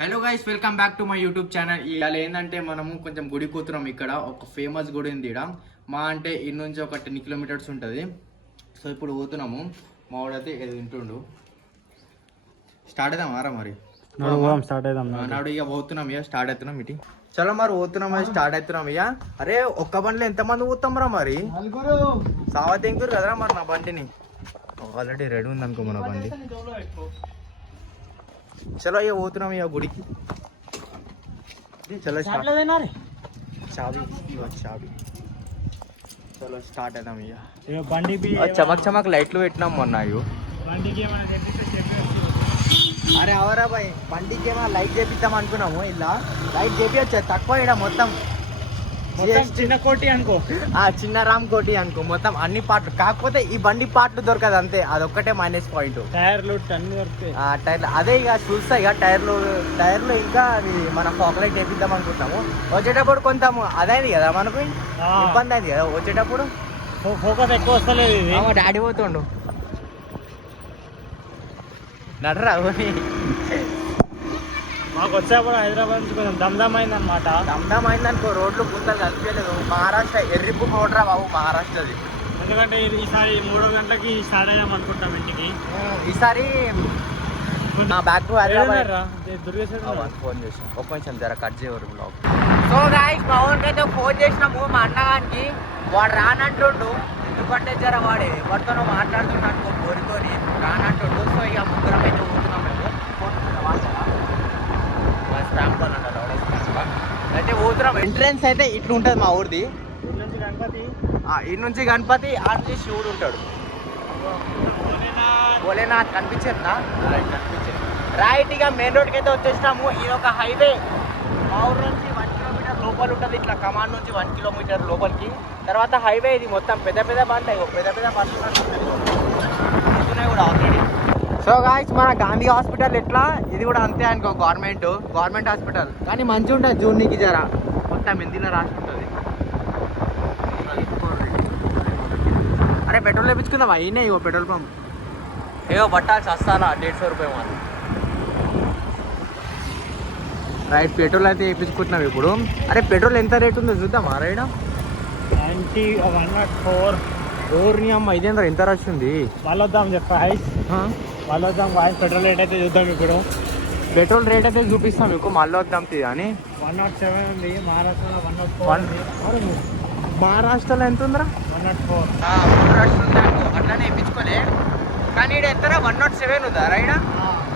Hello guys, welcome back to my YouTube channel. ఇవాళ ఏంటంటే మనము కొంచెం గుడి కూతున్నాం. ఇక్కడ ఒక ఫేమస్ గుడి ఉంది. ఇక్కడ మా అంటే ఇన్ని నుంచి ఒక 10 కిలోమీటర్స్ ఉంటుంది. సో ఇప్పుడు పోతున్నాము. మా వాడైతే ఏదో వింటుండు. స్టార్ట్ అవుదాం ఆరా మరి నాడు ఇక పోతున్నాం. ఇక స్టార్ట్ అవుతున్నాం. ఇటు చలో మరి పోతున్నాం. స్టార్ట్ అవుతున్నాం. ఇక అరే ఒక్క బండిలో ఎంతమంది పోతాం రా మరి? సావత్ ఎంకురు కదరా మరి నా బండిని. ఆల్రెడీ రెడీ ఉంది అనుకో మన బండి. చలో ఇక పోతున్నాం ఇక గుడికి. చలో చాబీ చాబీ. చలో స్టార్ట్ అవుదాం. ఇక బండి చమక్ చమక్ లైట్లు పెట్టినాం మొన్న. అరే అవరా బాయ్, బండికి ఏమైనా లైట్ చేపిద్దాం అనుకున్నాము. ఇలా లైట్ చేపించచ్చు తక్కువ. ఇక్కడ మొత్తం చిన్న కోటి అనుకో, చిన్న రామ్ కోటి అనుకో. మొత్తం అన్ని పార్ట్లు. కాకపోతే ఈ బండి పార్ట్లు దొరకదు అంతే. అదొక్కటే మైనస్ పాయింట్. టైర్లు టైర్లు అదే ఇక చూస్తా. ఇక టైర్లు ఇంకా అది మన ఫాక్లైట్ చేపిద్దాం అనుకుంటాము. వచ్చేటప్పుడు కొంత అదైంది కదా మనకు, ఇబ్బంది అయింది కదా వచ్చేటప్పుడు. ఫోకస్ ఎక్కువ వస్తలేదు. డాడీ పోతుండు నడరా. మాకు వచ్చేప్పుడు హైదరాబాద్ నుంచి కొంచెం దమ్దమ్ అయింది అనమాట. దమ్దమ్ అయింది అనుకో. రోడ్లు గుంతలు కలిపేయలేదు. మహారాష్ట్ర ఎర్రిప్పు రోడ్రా బాబు, మహారాష్ట్రది. ఎందుకంటే ఈసారి 3 గంటలకి స్టార్ట్ అయ్యాం అనుకుంటాం ఇంటికి. ఈసారి నా బ్యాక్ హైదరాబాద్ ఫోన్ చేసాం. ఒక కొంచెం జర కట్ చేయరు బ్లాగ్. సో గాయ్స్, మా ఊరికి అయితే ఫోన్ చేసినాము మా అన్నగానికి. వాడు రానంటుండు. ఎందుకంటే జర వాడే ఎవరితోనో మాట్లాడుతున్నాడు బోరితోని, రానంటుండు. సో ఇక ముగ్గురం అయితే పోతున్నాం. అయితే పోతున్నాం. ఎంట్రన్స్ అయితే ఇట్లా ఉంటుంది మా ఊరిది. ఇటు నుంచి గణపతి, ఆ నుంచి శివుడు ఉంటాడు. భోలేనాథ్ కనిపించిందా? కనిపించింది. రైట్ ఇక మెయిన్ రోడ్కి అయితే వచ్చేసినాము. ఇది ఒక హైవే. మా ఊరు నుంచి 1 కిలోమీటర్ లోపల ఉంటుంది. ఇట్లా కమాండ్ నుంచి 1 కిలోమీటర్ లోపలికి. తర్వాత హైవే ఇది మొత్తం. పెద్ద పెద్ద బండ్లు, పెద్ద పెద్ద బండ్లు ఉన్నాయి కూడా ఆల్రెడీ. సో గాయ్స్, మన గాంధీ హాస్పిటల్ ఎట్లా, ఇది కూడా అంతే అనుకో. గవర్నమెంట్ హాస్పిటల్ కానీ మంచిగా ఉంటుంది. జూన్కి జర మొత్తం హిందీలో రాసి ఉంటుంది. అరే పెట్రోల్ వేయించుకుందాం. అయినా ఇగో పెట్రోల్ పంప్. ఏవో పట్టాల్సి వస్తారా 150 రూపాయలు వాళ్ళు. రైట్, పెట్రోల్ అయితే వేయించుకుంటున్నాం ఇప్పుడు. అరే పెట్రోల్ ఎంత రేట్ ఉందో చూద్దాం. రైడ్ 104. ఓర్ని అమ్మ, ఇదేంద్ర ఎంత రష్ ఉంది. వాళ్ళొద్దాం వాళ్ళొద్దాం. పెట్రోల్ రేట్ అయితే చూద్దాం. ఇప్పుడు పెట్రోల్ రేట్ అయితే చూపిస్తాం మీకు. మళ్ళీ వద్దాం అని. 107 ఉంది. మహారాష్ట్రలో 104. మహారాష్ట్రలో ఎంత ఉందిరా? 104. రష్ ఉంది అనుకో. అట్లానే ఇప్పించుకోలే. కానీ ఇక్కడ ఎంతరా? 107 ఉందా రైడ్?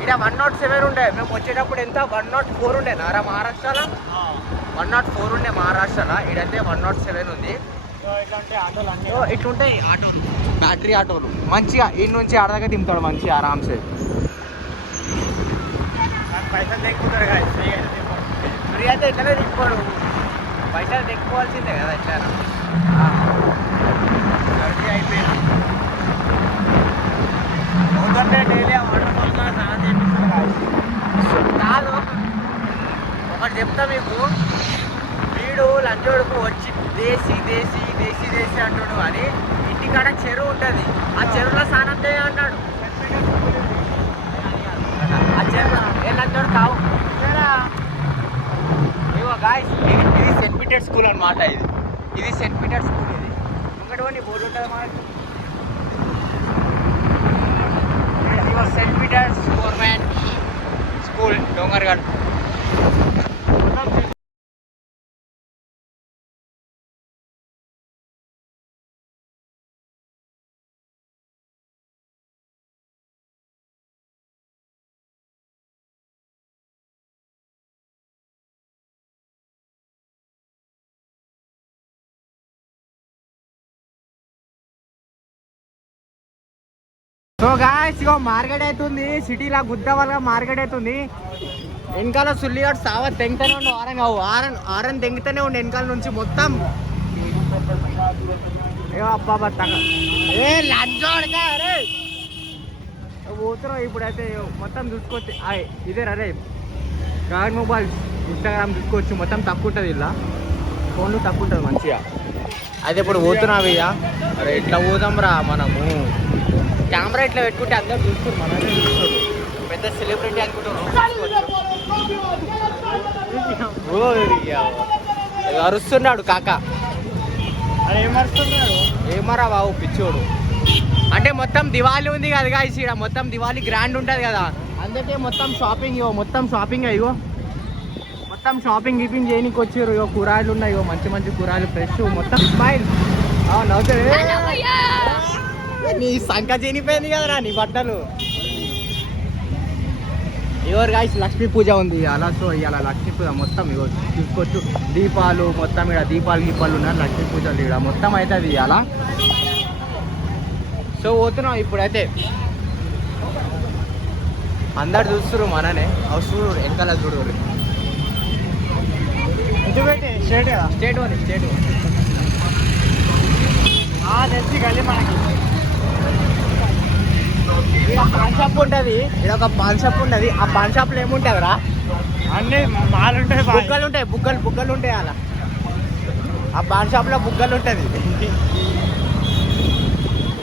ఇక్కడ 107 ఉండే. మేము వచ్చేటప్పుడు ఎంత? 104 ఉండే నారా మహారాష్ట్రలో. 104 ఉండే మహారాష్ట్రలో. ఇడైతే 107 ఉంది. ఇట్లుంటాయి ఆటోలు, బ్యాటరీ ఆటోలు. మంచిగా ఈ నుంచి ఆడదాకా దింపుతాడు మంచిగా ఆరామ్సే. పైసలు తెక్కుతారు కదా, ఫ్రీ అయితే ఇట్లనే దింపుకోడు. పైసలు తెక్కుకోవాల్సిందే కదా ఇట్లా. అయిపోయింది. అవుతుంటే డైలీ వాటర్ ఫాల్ స్నానం చేపిస్తారు కాదు. ఒకటి చెప్తా మీకు. వీడు లంచోడుకు వచ్చి దేశీ దేశీ దేశీ దేశీ అంటాడు. కానీ ఇంటికాడ చెరువు ఉంటుంది. ఆ చెరువులో స్నానం చేయన్నాడు. ఆ చెరువు ఏ లంచోడు కావు. ఇగో గాయ్స్, ఇది సెయింట్ పీటర్స్ స్కూల్ అనమాట. ఇది సెయింట్ పీటర్స్ స్కూల్. ఇది ఇంకటి బోర్డు ఉంటుంది మనకి. ఇదిగో Saint Peter's government school Dongargarh. So guys, ఇగో మార్కెట్ అవుతుంది. సిటీలో గుద్దవల్గా మార్కెట్ అవుతుంది. వెనకాల సుల్లిగాడు సావా తెంగుతూనే ఉండు. ఆరన్ తెంగుతూనే ఉండు వెనకాల నుంచి మొత్తం. అబ్బా ఏ లంచోడుగా అరే పోతున్నావు. ఇప్పుడైతే మొత్తం చూసుకోవచ్చు. ఇదే రే గాడ్ మొబైల్స్, ఇన్స్టాగ్రామ్ చూసుకోవచ్చు. మొత్తం తక్కువ ఉంటుంది. ఇలా ఫోన్లు తక్కువ ఉంటుంది మంచిగా. అయితే ఇప్పుడు పోతున్నావు. ఇక అరే ఎట్లా పోదాం రా మనము. కెమెరా ఇట్లా పెట్టుకుంటే అందరు చూస్తారు, మనమే చూస్తారు. పెద్ద సెలబ్రిటీ అనుకుంటున్నాం. అరుస్తున్నాడు కాక. ఏమరా బాబు పిచ్చోడు. అంటే మొత్తం దివాళీ ఉంది కదా ఇక్కడ, మొత్తం దివాళీ గ్రాండ్ ఉంటుంది కదా, అందుకే మొత్తం షాపింగ్ మొత్తం షాపింగ్ అయ్యో మొత్తం షాపింగ్ గిపింగ్ చేయడానికి వచ్చారు. ఇగో కూరగాయలు ఉన్నాయి, ఇగో మంచి మంచి కూరగాయలు ఫ్రెష్ మొత్తం. స్మైల్ నవ్వుతాడు. నీ సంఖ చనిపోయింది కదరా నీ బట్టలు. ఎవరు గాయస్ లక్ష్మీ పూజ ఉంది అలా. సో ఇవాళ లక్ష్మీ పూజ మొత్తం ఇగో తీసుకోవచ్చు. దీపాలు మొత్తం ఇక్కడ దీపాలు ఉన్నారు. లక్ష్మీ పూజలు ఇక్కడ మొత్తం అవుతుంది ఇవాళ. సో పోతున్నాం ఇప్పుడైతే. అందరు చూస్తున్నారు మననే. చూడు వెనకాల చూడు. స్టేట్ తెలిసి గల్లీ మనకి. ఇక్కడ పాన్ షాప్ ఉంటుంది, ఇక్కడ ఒక పాన్ షాప్ ఉంటుంది. ఆ పాన్ షాప్లో ఏముంటుంది రా, అన్నీ మాలు ఉంటాయి, బుగ్గలు ఉంటాయి అలా. ఆ పాన్ షాప్లో బుగ్గలు ఉంటుంది.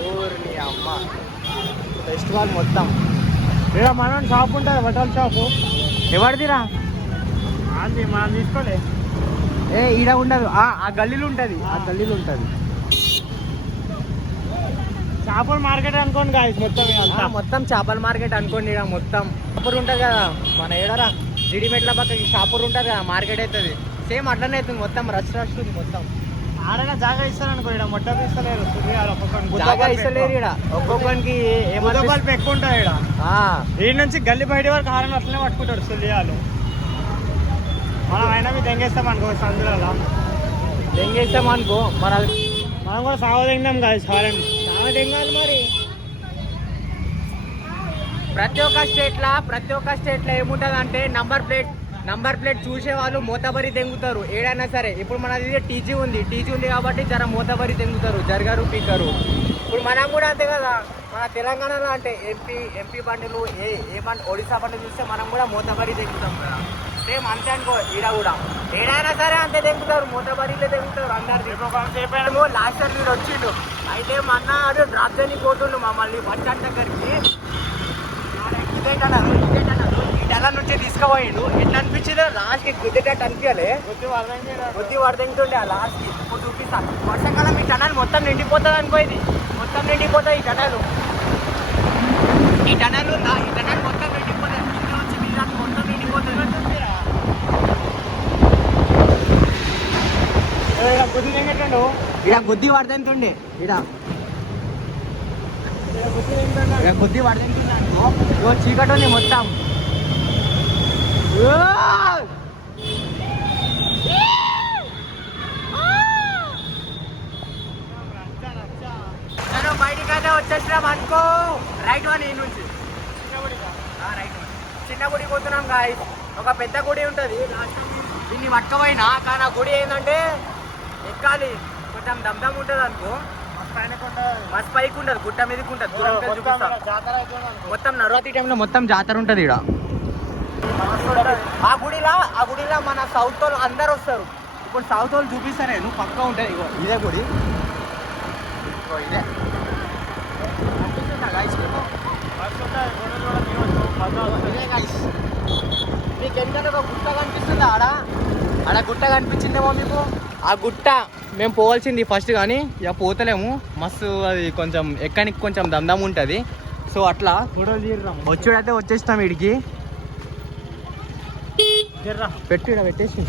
ఊరిని అమ్మ ఫెస్టివల్ మొత్తం. ఇక్కడ మనం షాప్ ఉంటుంది, బట్టల షాపు. ఎవరిదిరా? అది మనం తీసుకోలే. ఈడ ఉండదు, ఆ గల్లీలో ఉంటుంది. చేపల మార్కెట్ అనుకోండి గాయస్. మొత్తం చేపల మార్కెట్ అనుకోండి. ఇక్కడ మొత్తం షాపూర్ ఉంటుంది కదా మన ఏడరా జిడిమెట్ల పక్కకి షాపూర్ ఉంటుంది కదా, మార్కెట్ అవుతుంది. సేమ్ అట్లనే అవుతుంది, మొత్తం రష్ ఉంది మొత్తం. ఆడైనా జాగా ఇస్తారు అనుకో, ఇక్కడ మొట్ట ఇస్తలేరు. జాగా ఇస్తలేరు ఇక్కడ. ఒక్కొక్కరికి బల్బ్ ఎక్కువ ఉంటుంది ఇక్కడ. ఈ నుంచి గల్లీ బయట వరకు హారని అట్లనే పట్టుకుంటాడు సులియాలు. మనం అయినా మీరు దెంగేస్తాం అనుకో, సందులలో దెంగేస్తాం అనుకో, మనం కూడా సావదెంగాం కాదు. హారని సావదెంగాలి మరి. ప్రతి ఒక్క స్టేట్లో ఏముంటుంది అంటే నంబర్ ప్లేట్ చూసే వాళ్ళు మోతబరి తెంగుతారు ఏడైనా సరే. ఇప్పుడు మనది టీజీ ఉంది కాబట్టి జర మోతబరి తెంగుతారు, జరగారు పీకరు. ఇప్పుడు మనం కూడా అంతే కదా. మన తెలంగాణలో అంటే ఎంపీ బండ్లు ఏ బండి ఒడిశా బండ్లు చూస్తే మనం కూడా మోతబరి తెంగుతాం కదా. సేమ్ అంతే అనుకో ఈడ కూడా. ఏడైనా సరే అంతే తెంగుతారు, మోతబరిలే తెంగుతారు అందరు. లాస్ట్ ఇయర్ మీరు వచ్చిండు అయితే మొన్న డ్రాప్ చేయని పోతుండు మమ్మల్ని బస్ స్టాండ్ దగ్గరికి. ఇదేంటన్నారు ఈ టెల నుంచి తీసుకుపోయిండు. ఎట్లా అనిపించిందో లాస్ట్కి గుద్దేటట్టు అనిపించాలి. బుద్ధి వడదెంగుతుండే ఆ లాస్ట్కి. ఇప్పుడు చూపిస్తాను. వర్షాకాలం ఈ టనల్ మొత్తం నిండిపోతుంది అనుకో. ఇది మొత్తం నిండిపోతుంది. ఈ టనల్ ఉందా, ఈ టనల్ మొత్తం నిండిపోతుంది. మొత్తం నిండిపోతుంది. ఇక్కడ బుద్ధి పడదంటుండే. బుద్ధి పడదంటుండే అనుకో. ఇగో చీకటి ఉంది మొత్తం. బయటికి అయితే వచ్చేసినాం అనుకో. రైట్ వన్ ఈ నుంచి చిన్న గుడి పోతున్నాం గాయస్. ఒక పెద్ద గుడి ఉంటుంది, దీన్ని పట్టుకపోయినా. కానీ ఆ గుడి ఏంటంటే ఎక్కాలి, కొంచెం దమ్దమ్ ఉంటుంది అనుకో. బస్ పైకి ఉండదు, గుట్ట మీదకి ఉంటుంది. చూపిస్తాం. మొత్తం నవరాత్రి టైంలో మొత్తం జాతర ఉంటుంది ఇక్కడ. ఆ గుడిలో మన సౌత్ వాళ్ళు అందరు వస్తారు. ఇప్పుడు సౌత్ వాళ్ళు చూపిస్తాను నేను, పక్కా ఉంటుంది. ఇగో ఇదే గుడి, ఇదే మీకు ఎందుకంటే ఒక గుట్ట కనిపిస్తుంది. ఆడ గుట్ట కనిపించిందేమో మీకు. ఆ గుట్ట మేము పోవాల్సింది ఫస్ట్, కానీ ఇక పోతలేము. మస్తు అది కొంచెం ఎక్కడానికి కొంచెం దమ్దమ్ ఉంటుంది. సో అట్లా వచ్చేటైతే వచ్చేస్తాం వీడికి. పెట్టేసి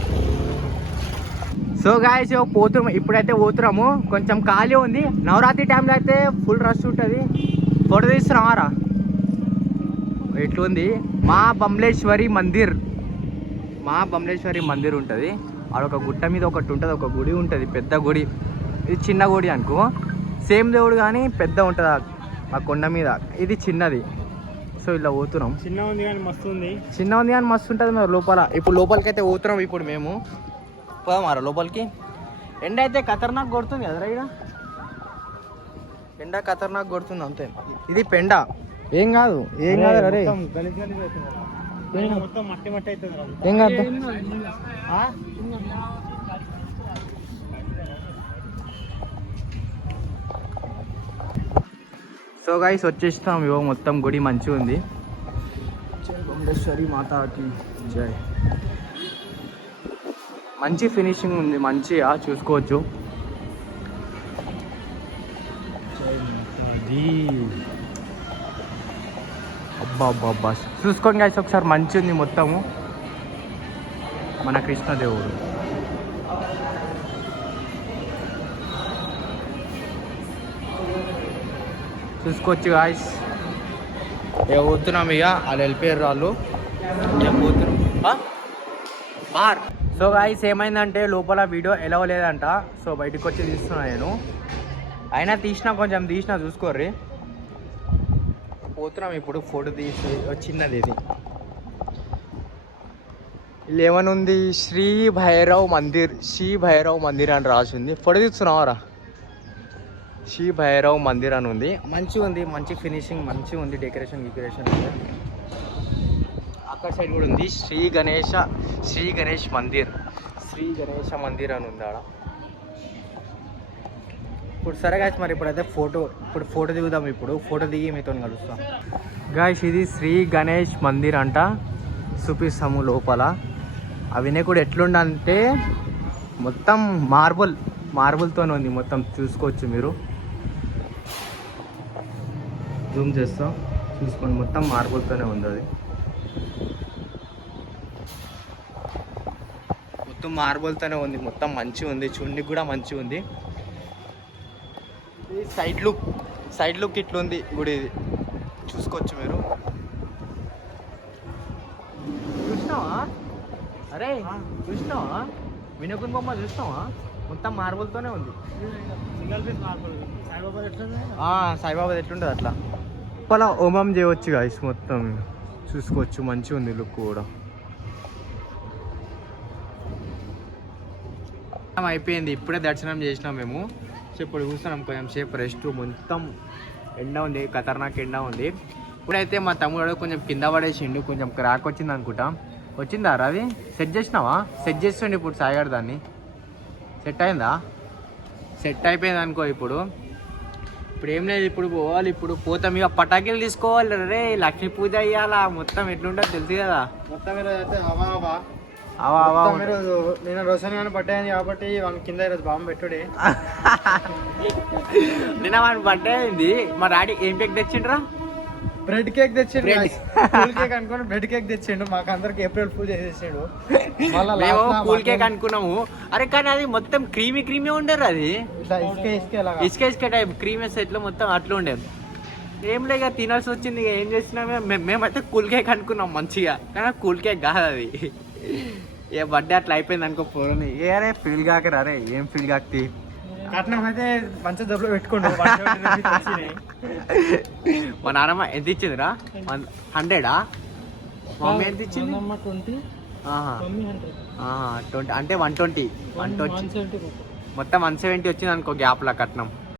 సో గాయస్ పోతున్నాం. ఇప్పుడైతే పోతున్నాము. కొంచెం ఖాళీ ఉంది. నవరాత్రి టైంలో అయితే ఫుల్ రష్ ఉంటుంది. ఫోటో తీస్తున్నామారా. ఎట్లుంది మా బమ్లేశ్వరి మందిర్ ఉంటుంది. ఆడొక గుట్ట మీద ఒకటి ఉంటుంది, ఒక గుడి ఉంటుంది, పెద్ద గుడి. ఇది చిన్న గుడి అనుకో. సేమ్ దేవుడు కానీ పెద్ద ఉంటుంది ఆ కొండ మీద. ఇది చిన్నది. సో ఇలా పోతున్నాం. చిన్న ఉంది కానీ మస్తు ఉంటుంది మరి లోపల. ఇప్పుడు లోపలికి అయితే పోతున్నాం. ఇప్పుడు మేము పోదామారా లోపలికి. ఎండ అయితే ఖతర్నాక్ కొడుతుంది కదరా. ఇక్కడ ఎండ ఖతర్నాక్ కొడుతుంది అంతే. ఇది పెండ, ఏం కాదు అరే. ఏం కాదు. సో గైస్ వచ్చేస్తాం. ఇవో మొత్తం గుడి మంచిగా ఉంది. జై బమ్లేశ్వరి మాతాకి జై. మంచి ఫినిషింగ్ ఉంది, మంచిగా చూసుకోవచ్చు. అది అబ్బా అబ్బా అబ్బా చూసుకోండి గాయస్ ఒకసారి, మంచి ఉంది మొత్తము. మన కృష్ణదేవుడు చూసుకోవచ్చు గాయస్. ఇక పోతున్నాం, ఇక వాళ్ళు వెళ్ళిపోయారు వాళ్ళు. ఇక పోతున్నాం బార్. సో గాయస్ ఏమైందంటే లోపల వీడియో ఎలా లేదంట, సో బయటకు వచ్చి తీస్తున్నా నేను. అయినా కొంచెం తీసినా చూసుకోర్రి. పోతున్నాం ఇప్పుడు, ఫోటో తీసి చిన్నది ఇది. ಇಲ್ಲಿ ఏమనుంది, శ్రీ భైరవ్ మందిర్ అని రాసింది. ఫోటో తీస్తున్నావారా? శ్రీ భైరవ్ మందిర్ అని ఉంది. మంచిగా ఉంది, మంచి ఫినిషింగ్ మంచిగా ఉంది, డెకరేషన్ ఉంది. అక్కడ సైడ్ కూడా ఉంది శ్రీ గణేష్ మందిర్ అని ఉంది ఆడ. ఇప్పుడు సరే గాయస్, మరి ఇప్పుడైతే ఫోటో దిగుదాం. ఇప్పుడు ఫోటో దిగి మీతో కలుస్తాం గాయస్. ఇది శ్రీ గణేష్ మందిర్ అంట, చూపిస్తాము లోపల. ఆ వినాయకుడు ఎట్లుండంటే మొత్తం మార్బుల్తోనే ఉంది మొత్తం, చూసుకోవచ్చు మీరు. జూమ్ చేస్తాం చూసుకోండి, మొత్తం మార్బుల్తోనే ఉంది అది. మొత్తం మార్బుల్తోనే ఉంది, మొత్తం మంచిగా ఉంది, చూడడానికి కూడా మంచిగా ఉంది. ఇది సైడ్ లుక్ ఇట్లుంది గుడి, ఇది చూసుకోవచ్చు మీరు. చూసినావా? అరే చూసినావా వినాయకుని బొమ్మ? చూసినావా? మొత్తం మార్బుల్తోనే ఉంది. సాయిబాబా ఎట్లుంటుంది అట్లా. లోపల హోమం చేయవచ్చు గాయస్, మొత్తం చూసుకోవచ్చు, మంచిగా ఉంది లుక్ కూడా. అయిపోయింది, ఇప్పుడే దర్శనం చేసినాం మేము. సో ఇప్పుడు చూస్తున్నాం కొంచెం సేపు రెస్ట్. మొత్తం ఎండ ఉంది, ఖతర్నాక్ ఎండ ఉంది. ఇప్పుడైతే మా తమ్ముడు కొంచెం కింద పడేసిండు, కొంచెం క్రాక్ వచ్చింది అనుకుంటా. వచ్చిందా అది? సెట్ చేసినావా? సెట్ చేస్తుండే ఇప్పుడు సాయిగాడు దాన్ని. సెట్ అయిందా? సెట్ అయిపోయింది అనుకో. ఇప్పుడు ఏం లేదు, ఇప్పుడు పోవాలి. ఇప్పుడు పోతాం ఇక, పటాకీలు తీసుకోవాలి. రే లక్ష్మీ పూజ అయ్యాలా, మొత్తం ఎట్లుంటుంది తెలుసు కదా. మొత్తం నేను రోషన్ గాని బర్త్డే అయింది కాబట్టి వాని కింద ఈరోజు బాంబు పెట్టుడే. నిన్న వాని బర్త్డే అయింది. మా డాడీ ఏం కేక్ తెచ్చిండ్రా? బ్రెడ్ కేక్ తెచ్చిండు. కూల్ కేక్ అనుకుని బ్రెడ్ కేక్ తెచ్చిండు. మాకు అందరికి ఏప్రిల్ ఫుల్ చేసేసాడు. మేము కూల్ కేక్ అనుకున్నాము. అరే కానీ అది మొత్తం క్రీమీ ఉండరు, అది ఇసుక టైప్ క్రీమీ సెట్లో మొత్తం అట్లా ఉండేది. ఏం లేక తినాల్సి వచ్చింది. ఇక ఏం చేసినా మేమైతే కూల్ కేక్ అనుకున్నాం మంచిగా, కానీ కూల్ కేక్ కాదు అది. ఏ బర్త్డే అట్లా అయిపోయింది అనుకో పోరని. ఏ అరే ఫీల్ కాకరా, అరే ఏం ఫీల్ కాక్తి. కట్నం అయితే మంచి దెబ్బలో పెట్టుకోండి. మా నాన్నమ్మ ఎంత ఇచ్చిందిరా? 100 మమ్మీ ఎంత ఇచ్చింది? 20 అంటే 120 మొత్తం 170 వచ్చింది అనుకో గ్యాప్లా కట్నం.